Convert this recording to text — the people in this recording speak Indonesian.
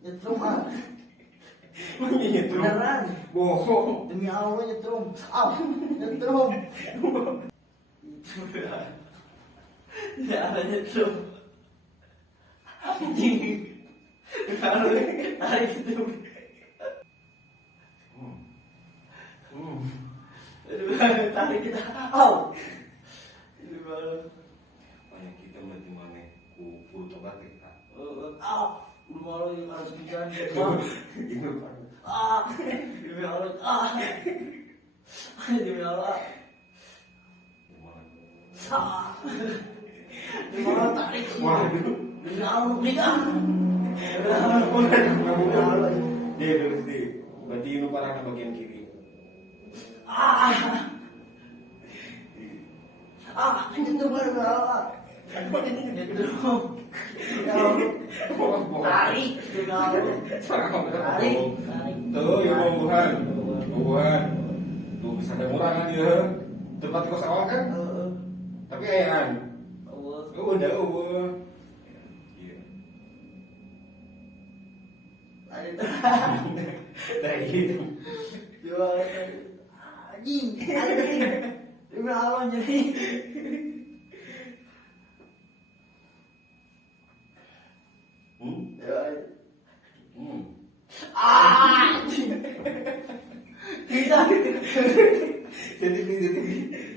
Nyetrum ah. Nyetrum. Beneran. Bohong. Demi Allah nyetrum. Ah, nyetrum. Ya ada nyetrum. Anjing. Kalau tarik itu. Tarik kita. Au. Ini baru. Banyak kita berarti mana? Ku coba kita. Au. Udah malu yang harus bicara. Ini Pak. Ah. Demi Allah. Ah. Demi Allah. Ah. Demi Allah tarik. Waduh. Demi Allah nikah. Dia terus di. Berarti ini parah ke bagian kiri. Ah. Ah, nyetrum Allah. Nyetrum. Tarik. Demi Allah. Tarik. Tarik. Tuh, ya bubuhan. Bubuhan. Tuh bisa ada murah kan dia. Tempat kos awal kan? Tapi ayaan. Udah. Iya. Tarik. Dari itu. Jual. Anjing. Anjing. Demi Allah jadi. Ah. Anjing. Bisa. Jadi.